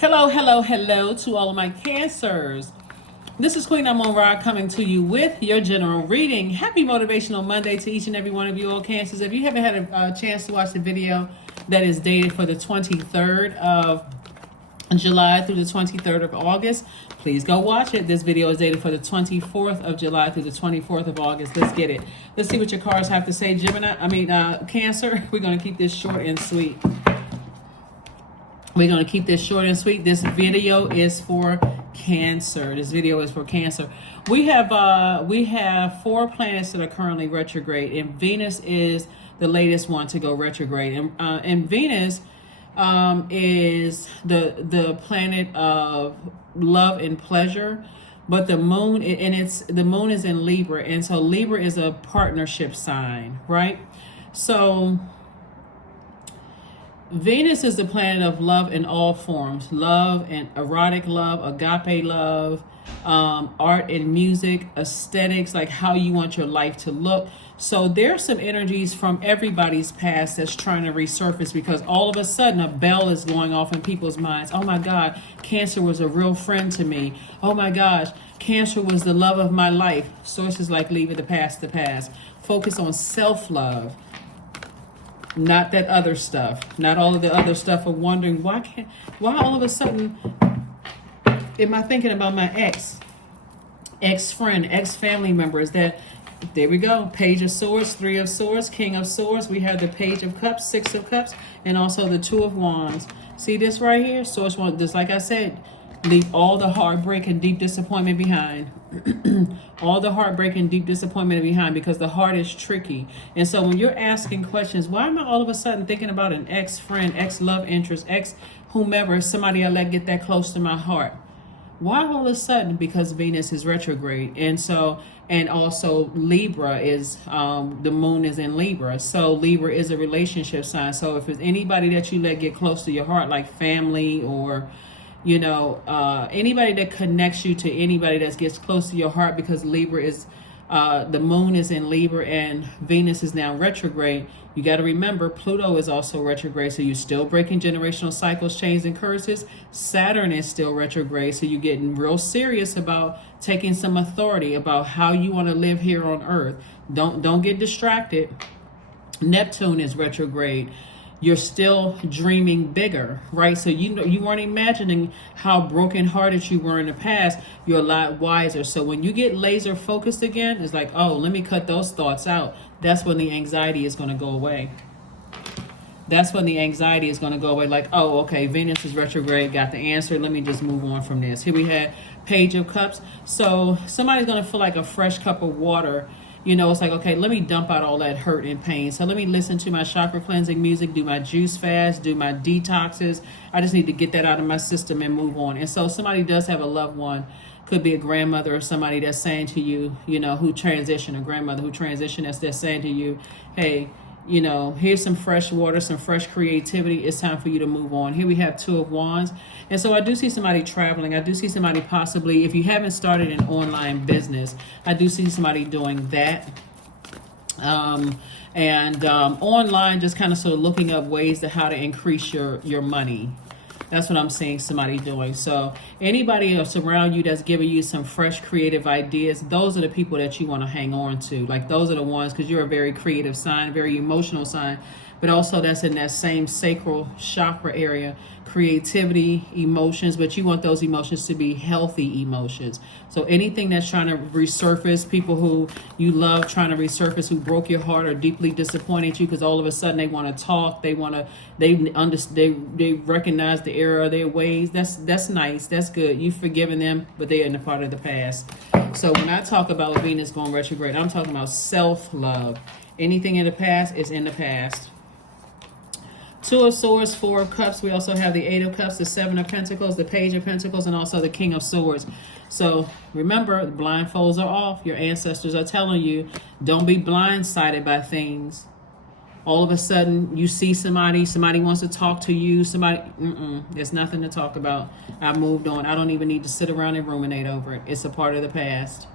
Hello, hello, hello to all of my Cancers. This is Queen Amun Ra coming to you with your general reading. Happy Motivational Monday to each and every one of you all Cancers. If you haven't had a chance to watch the video that is dated for the 23rd of July through the 23rd of August, please go watch it. This video is dated for the 24th of July through the 24th of August. Let's get it. Let's see what your cards have to say, Cancer. We're going to keep this short and sweet. We're going to keep this short and sweet. This video is for Cancer. This video is for Cancer. We have 4 planets that are currently retrograde, and Venus is the latest one to go retrograde. And Venus is the planet of love and pleasure, but the moon the moon is in Libra, and so Libra is a partnership sign, right? So Venus is the planet of love in all forms. Love and erotic love, agape love, art and music, aesthetics, like how you want your life to look. So there's some energies from everybody's past that's trying to resurface, because all of a sudden a bell is going off in people's minds. Oh my God, Cancer was a real friend to me. Oh my gosh, Cancer was the love of my life. Sources like leave it the past to past. Focus on self-love. Not that other stuff, not all of the other stuff of wondering why all of a sudden am I thinking about my ex-friend, ex-family members. That there we go. Page of Swords, 3 of Swords, King of Swords. We have the Page of Cups, 6 of Cups, and also the 2 of Wands. See this right here? Source one, just like I said, leave all the heartbreak and deep disappointment behind. All the heartbreak and deep disappointment behind, because the heart is tricky. And so when you're asking questions, why am I all of a sudden thinking about an ex-friend, ex-love interest, ex-whomever, somebody I let get that close to my heart? Why all of a sudden? Because Venus is retrograde. And so, and also Libra is, the moon is in Libra. So Libra is a relationship sign. So if it's anybody that you let get close to your heart, like family or anybody that connects you to anybody that gets close to your heart, because Libra is, the moon is in Libra and Venus is now retrograde. You got to remember, Pluto is also retrograde, so you're still breaking generational cycles, chains, and curses. Saturn is still retrograde, so you're getting real serious about taking some authority about how you want to live here on Earth. Don't get distracted. Neptune is retrograde. You're still dreaming bigger, right? So you weren't imagining how brokenhearted you were in the past. You're a lot wiser. So when you get laser focused again, it's like, oh, let me cut those thoughts out. That's when the anxiety is going to go away. That's when the anxiety is going to go away. Like, oh, okay, Venus is retrograde, got the answer. Let me just move on from this. Here we had Page of Cups. So somebody's going to feel like a fresh cup of water. It's like, okay, let me dump out all that hurt and pain. So let me listen to my chakra cleansing music, do my juice fast, do my detoxes. I just need to get that out of my system and move on. And so somebody does have a loved one, could be a grandmother or somebody that's saying to you, who transitioned, a grandmother who transitioned, that's saying to you, hey, here's some fresh water, some fresh creativity. It's time for you to move on. Here we have 2 of Wands. And so I do see somebody traveling. I do see somebody possibly, if you haven't started an online business, I do see somebody doing that. Online, just kind of sort of looking up ways to how to increase your money. That's what I'm seeing somebody doing. So anybody else around you that's giving you some fresh creative ideas, those are the people that you want to hang on to. Like, those are the ones, because you're a very creative sign, very emotional sign, but also that's in that same sacral chakra area. Creativity, emotions, but you want those emotions to be healthy emotions. So anything that's trying to resurface, people who you love trying to resurface, who broke your heart or deeply disappointed you, because all of a sudden they want to talk, they recognize the error of their ways. That's nice, that's good. You've forgiven them, but they're in the part of the past. So when I talk about Venus going retrograde, I'm talking about self-love. Anything in the past is in the past. 2 of Swords, 4 of Cups. We also have the 8 of Cups, the 7 of Pentacles, the Page of Pentacles, and also the King of Swords. So remember, the blindfolds are off. Your ancestors are telling you, don't be blindsided by things. All of a sudden, you see somebody wants to talk to you, there's nothing to talk about. I moved on. I don't even need to sit around and ruminate over it. It's a part of the past.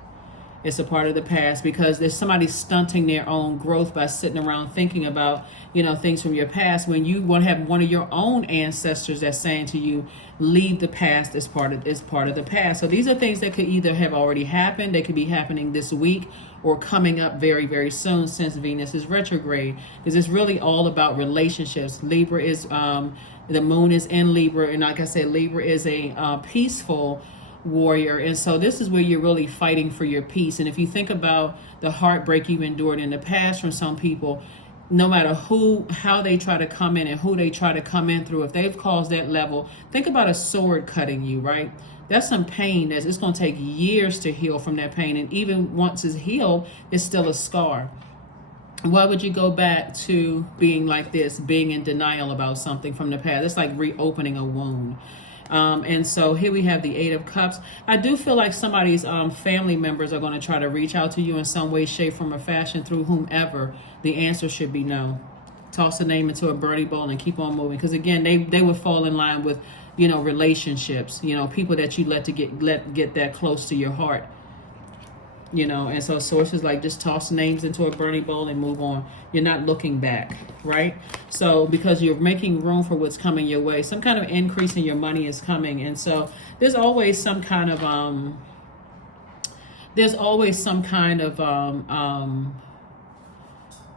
It's a part of the past, because there's somebody stunting their own growth by sitting around thinking about, things from your past, when you want to have one of your own ancestors that's saying to you, leave the past as part of the past. So these are things that could either have already happened, they could be happening this week, or coming up very, very soon, since Venus is retrograde. Because it's really all about relationships. Libra is the moon is in Libra, and like I said, Libra is a peaceful warrior, and so this is where you're really fighting for your peace. And if you think about the heartbreak you've endured in the past from some people, no matter how they try to come in and who they try to come in through, if they've caused that level, think about a sword cutting you, right? That's some pain it's going to take years to heal from that pain, and even once it's healed, it's still a scar. Why would you go back to being like this, being in denial about something from the past? It's like reopening a wound. And so here we have the Eight of Cups. I do feel like somebody's family members are going to try to reach out to you in some way, shape, form, or fashion through whomever. The answer should be no. Toss a name into a burning bowl and keep on moving. Because again, they would fall in line with, relationships, people that you let get that close to your heart. And so sources like, just toss names into a burning bowl and move on. You're not looking back, right? So because you're making room for what's coming your way, some kind of increase in your money is coming. And so there's always some kind of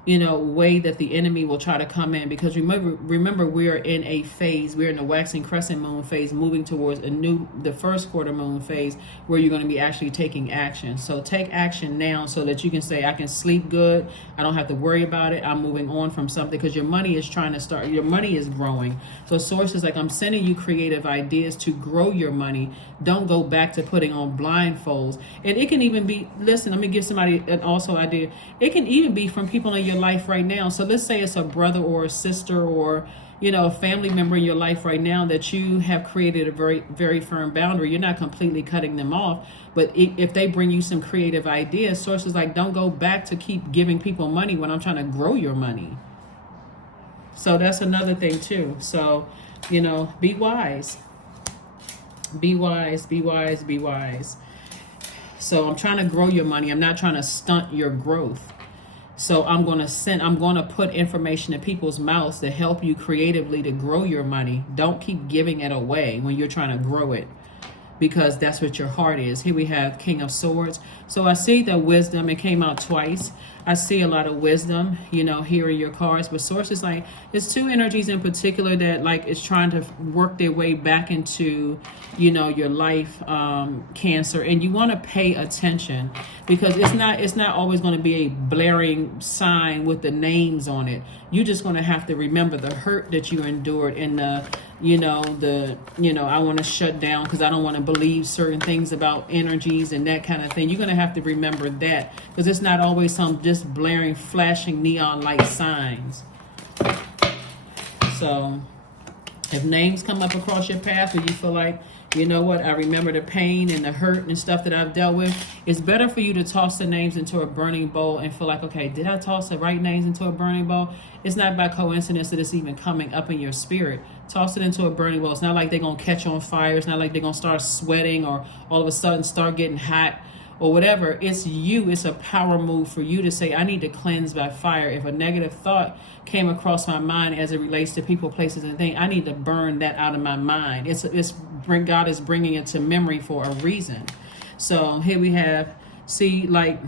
way that the enemy will try to come in, because remember we're in a phase, we're in the waxing crescent moon phase, moving towards the first quarter moon phase, where you're going to be actually taking action. So take action now, so that you can say, I can sleep good, I don't have to worry about it, I'm moving on from something, because your money is your money is growing. So sources like, I'm sending you creative ideas to grow your money. Don't go back to putting on blindfolds. And it can even be, listen, let me give somebody an also idea. It can even be from people in your life right now. So let's say it's a brother or a sister, or a family member in your life right now that you have created a very, very firm boundary. You're not completely cutting them off, but if they bring you some creative ideas, sources like, don't go back to keep giving people money when I'm trying to grow your money. So that's another thing too. So be wise. Be wise, be wise, be wise. So I'm trying to grow your money. I'm not trying to stunt your growth. So I'm going to put information in people's mouths to help you creatively to grow your money. Don't keep giving it away when you're trying to grow it, because that's what your heart is. Here we have King of Swords. So I see the wisdom. It came out twice. I see a lot of wisdom, here in your cards. But sources like, it's two energies in particular that like is trying to work their way back into, your life, Cancer. And you want to pay attention, because it's not always going to be a blaring sign with the names on it. You're just going to have to remember the hurt that you endured, and I want to shut down because I don't want to believe certain things about energies and that kind of thing. You're going to have to remember that, because it's not always some just blaring, flashing neon light signs. So if names come up across your path, or you feel like, I remember the pain and the hurt and stuff that I've dealt with, it's better for you to toss the names into a burning bowl and feel like, okay, did I toss the right names into a burning bowl? It's not by coincidence that it's even coming up in your spirit. Toss it into a burning bowl. It's not like they're going to catch on fire. It's not like they're going to start sweating, or all of a sudden start getting hot, or whatever. It's you. It's a power move for you to say, I need to cleanse by fire. If a negative thought came across my mind as it relates to people, places, and things, I need to burn that out of my mind. God is bringing it to memory for a reason. So here we have, see, like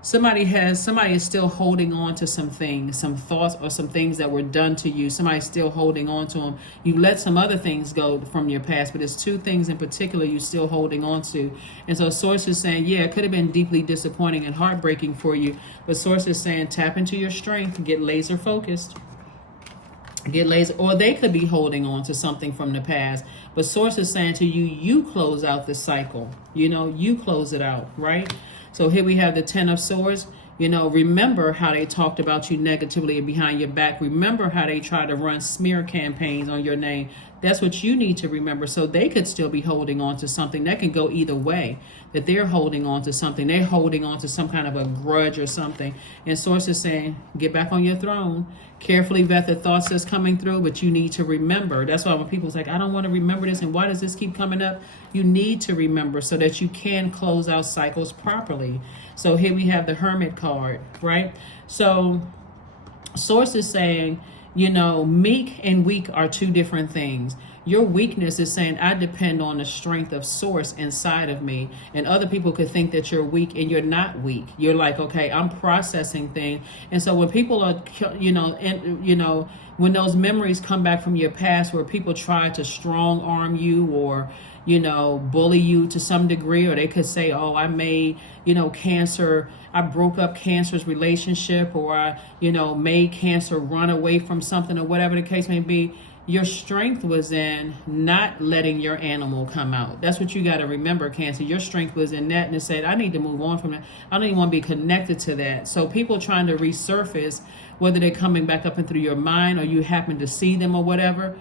somebody is still holding on to some things, some thoughts, or some things that were done to you. Somebody's still holding on to them. You let some other things go from your past, but there's two things in particular you're still holding on to. And so Source is saying, yeah, it could have been deeply disappointing and heartbreaking for you, but Source is saying, tap into your strength, get laser focused. Or they could be holding on to something from the past, but Source is saying to you, you close out the cycle. You close it out, right? So here we have the Ten of Swords. Remember how they talked about you negatively and behind your back. Remember how they tried to run smear campaigns on your name. That's what you need to remember. So they could still be holding on to something that can go either way, that they're holding on to something. They're holding on to some kind of a grudge or something. And Source is saying, get back on your throne. Carefully vet the thoughts that's coming through, but you need to remember. That's why when people's like, I don't want to remember this, and why does this keep coming up? You need to remember so that you can close out cycles properly. So here we have the Hermit card, right? So Source is saying, you know, meek and weak are two different things. Your weakness is saying, I depend on the strength of Source inside of me. And other people could think that you're weak, and you're not weak. You're like, okay, I'm processing things. And so when people are, when those memories come back from your past where people try to strong arm you or, bully you to some degree, or they could say, oh, I made, cancer, I broke up cancer's relationship, or I, made cancer run away from something, or whatever the case may be. Your strength was in not letting your animal come out. That's what you got to remember, Cancer. Your strength was in that, and it said, I need to move on from that. I don't even want to be connected to that. So people trying to resurface, whether they're coming back up and through your mind or you happen to see them or whatever,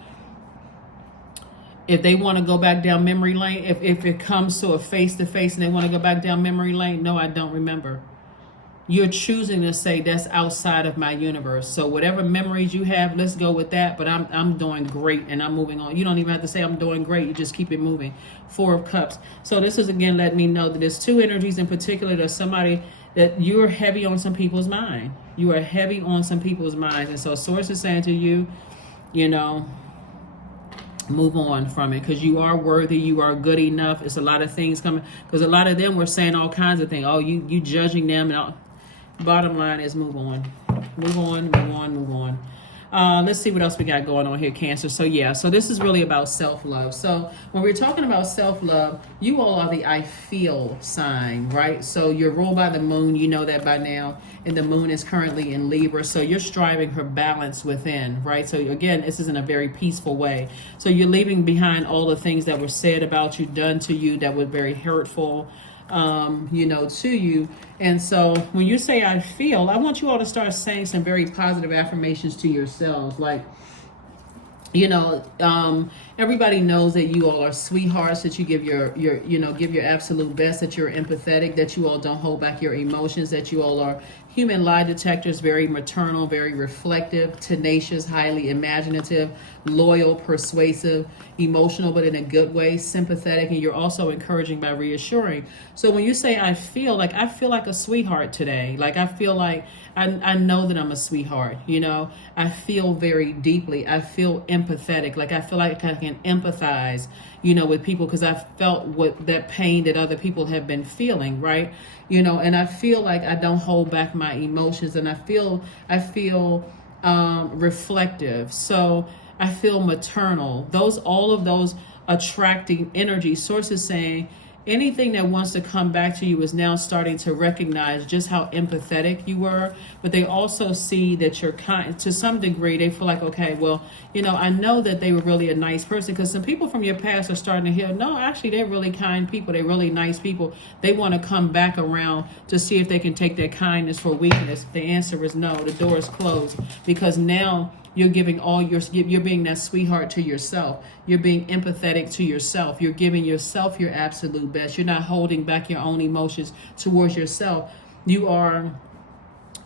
if they want to go back down memory lane, if it comes to a face-to-face and they want to go back down memory lane, no, I don't remember. You're choosing to say that's outside of my universe. So whatever memories you have, let's go with that. But I'm doing great and I'm moving on. You don't even have to say I'm doing great. You just keep it moving. 4 of Cups. So this is again letting me know that there's 2 energies in particular. There's somebody that you're heavy on some people's mind. You are heavy on some people's minds. And so Source is saying to you, move on from it, because you are worthy, you are good enough. It's a lot of things coming, because a lot of them were saying all kinds of things. Oh, you judging them, and all. Bottom line is move on. Move on, move on, move on. Let's see what else we got going on here, Cancer. So yeah, so this is really about self-love. So when we're talking about self-love, you all are the I feel sign, right? So you're ruled by the moon, you know that by now, and the moon is currently in Libra, so you're striving for balance within, right? So again, this is in a very peaceful way. So you're leaving behind all the things that were said about you, done to you, that were very hurtful, to you. And so when you say I feel, I want you all to start saying some very positive affirmations to yourselves. Like, everybody knows that you all are sweethearts, that you give your absolute best, that you're empathetic, that you all don't hold back your emotions, that you all are human lie detectors, very maternal, very reflective, tenacious, highly imaginative, loyal, persuasive, emotional, but in a good way, sympathetic, and you're also encouraging by reassuring. So when you say I feel like a sweetheart today, like I feel like I know that I'm a sweetheart, I feel very deeply, I feel empathetic, like I feel like I can empathize, with people, because I felt what that pain that other people have been feeling, right? And I feel like I don't hold back my emotions, and I feel reflective. So I feel maternal. All of those attracting energy. Sources saying anything that wants to come back to you is now starting to recognize just how empathetic you were, but they also see that you're kind. To some degree, they feel like, okay, well, I know that they were really a nice person, because some people from your past are starting to hear, no, actually, they're really kind people. They're really nice people. They want to come back around to see if they can take their kindness for weakness. The answer is no. The door is closed, because now you're giving you're being that sweetheart to yourself. You're being empathetic to yourself. You're giving yourself your absolute best. You're not holding back your own emotions towards yourself. You are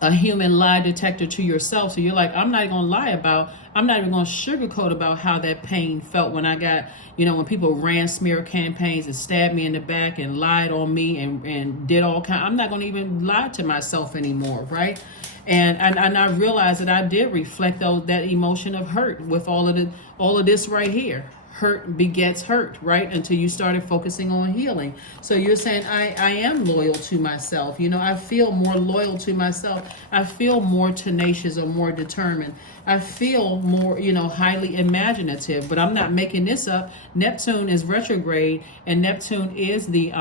a human lie detector to yourself. So you're like, I'm not even going to sugarcoat about how that pain felt when I got, when people ran smear campaigns and stabbed me in the back and lied on me and did all kinds. I'm not going to even lie to myself anymore, right? And I realized that I did reflect that emotion of hurt with all of this right here. Hurt begets hurt, right? Until you started focusing on healing. So you're saying, I am loyal to myself. I feel more loyal to myself. I feel more tenacious or more determined. I feel more, highly imaginative. But I'm not making this up. Neptune is retrograde, and Neptune is the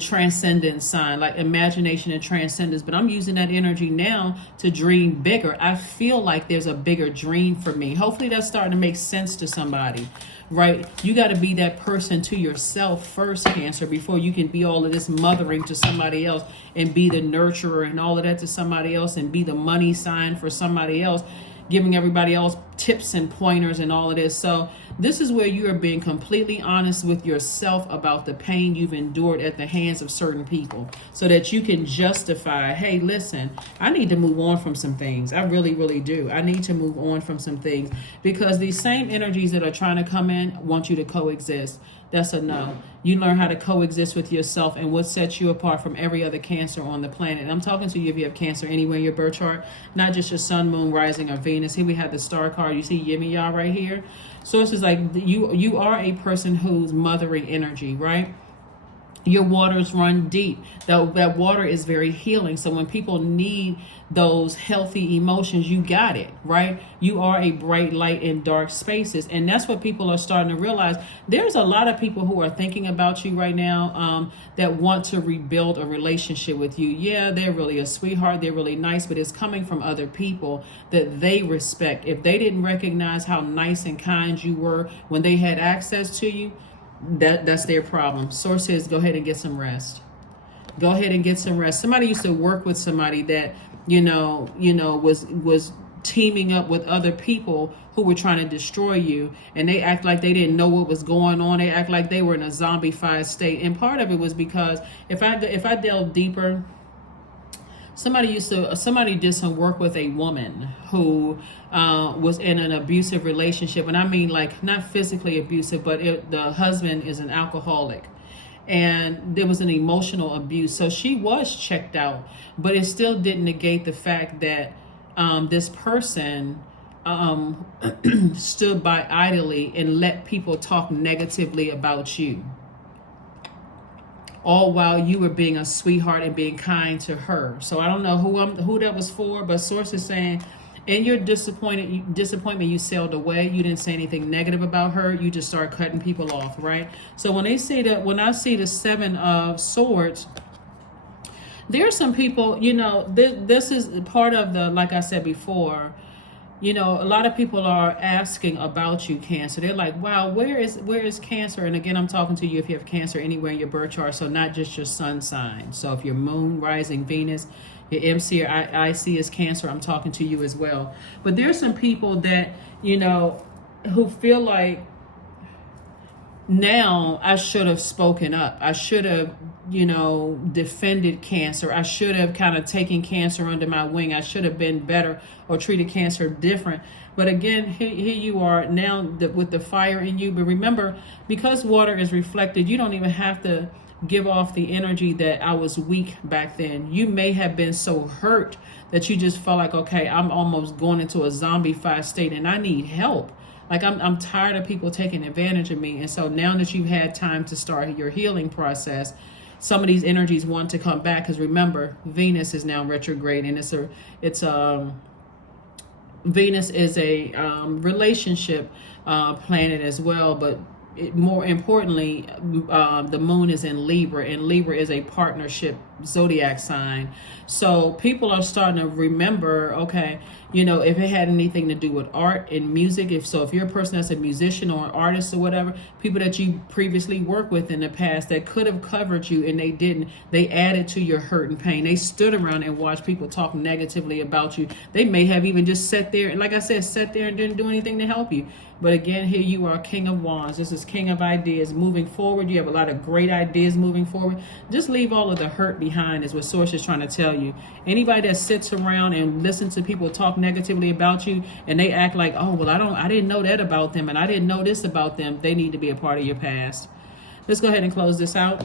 transcendent sign, like imagination and transcendence. But I'm using that energy now to dream bigger. I feel like there's a bigger dream for me. Hopefully that's starting to make sense to somebody, right? You got to be that person to yourself first, Cancer, before you can be all of this mothering to somebody else and be the nurturer and all of that to somebody else and be the money sign for somebody else. giving everybody else tips and pointers and all of this. So this is where you are being completely honest with yourself about the pain you've endured at the hands of certain people, so that you can justify, hey, listen, I need to move on from some things. I really, really do. I need to move on from some things, because these same energies that are trying to come in want you to coexist. That's a no. You learn how to coexist with yourself and what sets you apart from every other Cancer on the planet. And I'm talking to you if you have Cancer anywhere in your birth chart, not just your sun, moon, rising, or Venus. Here we have the star card. You see Yimmy Ya right here. So it's just like you are a person who's mothering energy, right? Your waters run deep. That water is very healing. So when people need those healthy emotions, you got it, right? You are a bright light in dark spaces. And that's what people are starting to realize. There's a lot of people who are thinking about you right now that want to rebuild a relationship with you. Yeah, they're really a sweetheart. They're really nice, but it's coming from other people that they respect. If they didn't recognize how nice and kind you were when they had access to you, that's their problem. Source says, go ahead and get some rest. Go ahead and get some rest. Somebody used to work with somebody that, was teaming up with other people who were trying to destroy you, and they act like they didn't know what was going on. They act like they were in a zombified state. And part of it was because if I delve deeper, somebody did some work with a woman who was in an abusive relationship. And I mean, like, not physically abusive, but the husband is an alcoholic. And there was an emotional abuse. So she was checked out, but it still didn't negate the fact that this person stood by idly and let people talk negatively about you, all while you were being a sweetheart and being kind to her. So I don't know who that was for, but source is saying, in your disappointment, you sailed away. You didn't say anything negative about her. You just started cutting people off, right? So when I see the Seven of Swords, there are some people, this is part of the, like I said before, a lot of people are asking about you, Cancer. They're like, wow, where is Cancer? And again, I'm talking to you if you have Cancer anywhere in your birth chart, so not just your sun sign. So if your moon, rising, Venus, your MC or IC is Cancer, I'm talking to you as well. But there's some people that, who feel like, now I should have spoken up. I should have, defended Cancer. I should have kind of taken Cancer under my wing. I should have been better or treated Cancer different. But again, here you are now with the fire in you. But remember, because water is reflected, you don't even have to give off the energy that I was weak back then. You may have been so hurt that you just felt like, okay, I'm almost going into a zombified state and I need help. Like I'm tired of people taking advantage of me. And so now that you've had time to start your healing process, some of these energies want to come back, because remember, Venus is now retrograde, and Venus is a relationship planet as well, but more importantly, the moon is in Libra, and Libra is a partnership zodiac sign. So people are starting to remember, okay, if it had anything to do with art and music, if you're a person that's a musician or an artist or whatever, people that you previously worked with in the past that could have covered you and they didn't, they added to your hurt and pain. They stood around and watched people talk negatively about you. They may have even just sat there and, like I said, sat there and didn't do anything to help you. But again, here you are, King of Wands. This is King of Ideas. Moving forward, you have a lot of great ideas moving forward. Just leave all of the hurt behind is what Source is trying to tell you. Anybody that sits around and listens to people talk negatively about you and they act like, oh, well, I didn't know that about them and I didn't know this about them, they need to be a part of your past. Let's go ahead and close this out.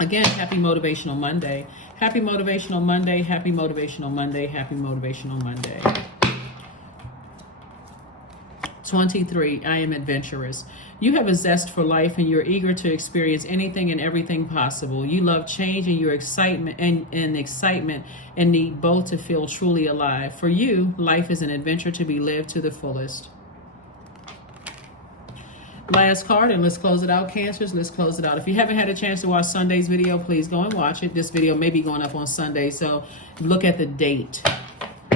Again, happy Motivational Monday. Happy Motivational Monday. Happy Motivational Monday. Happy Motivational Monday. 23, I am adventurous. You have a zest for life and you're eager to experience anything and everything possible. You love change and your excitement and need both to feel truly alive. For you, life is an adventure to be lived to the fullest. Last card, and let's close it out, Cancers. Let's close it out. If you haven't had a chance to watch Sunday's video, please go and watch it. This video may be going up on Sunday, so look at the date.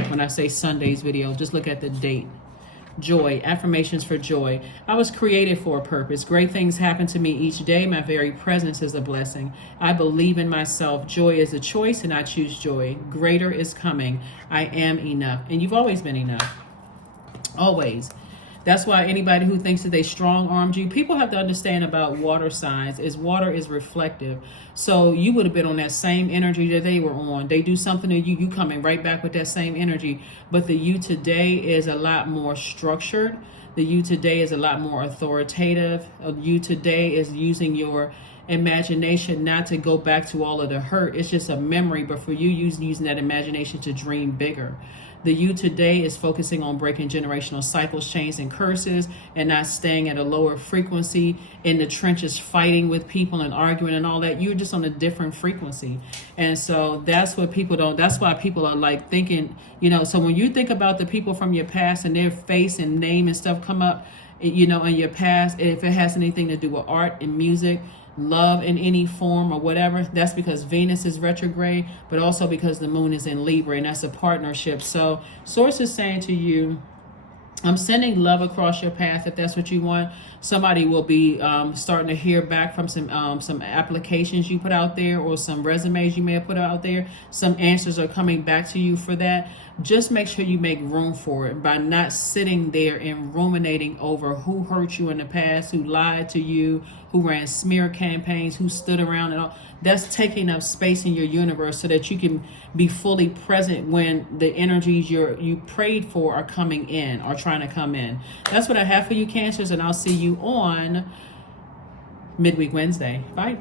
When I say Sunday's video, just look at the date. Joy, affirmations for joy. I was created for a purpose. Great things happen to me each day. My very presence is a blessing. I believe in myself. Joy is a choice and I choose joy. Greater is coming. I am enough. And you've always been enough. Always. That's why anybody who thinks that they strong armed you, people have to understand about water signs is water is reflective. So you would have been on that same energy that they were on. They do something to you, you coming right back with that same energy. But the you today is a lot more structured. The you today is a lot more authoritative. You today is using your imagination not to go back to all of the hurt. It's just a memory, but for you using that imagination to dream bigger. The you today is focusing on breaking generational cycles, chains, and curses, and not staying at a lower frequency in the trenches fighting with people and arguing and all that. You're just on a different frequency. And so that's what people don't, that's why people are like thinking, you know, so when you think about the people from your past and their face and name and stuff come up, you know, in your past, if it has anything to do with art and music, love in any form or whatever, that's because Venus is retrograde, but also because the moon is in Libra, and that's a partnership. So source is saying to you, I'm sending love across your path if that's what you want. Somebody will be starting to hear back from some applications you put out there, or some resumes you may have put out there. Some answers are coming back to you for that. Just make sure you make room for it by not sitting there and ruminating over who hurt you in the past, who lied to you, who ran smear campaigns, who stood around and all. That's taking up space in your universe so that you can be fully present when the energies you prayed for are coming in, or trying to come in. That's what I have for you, Cancers, and I'll see you on Midweek Wednesday. Bye.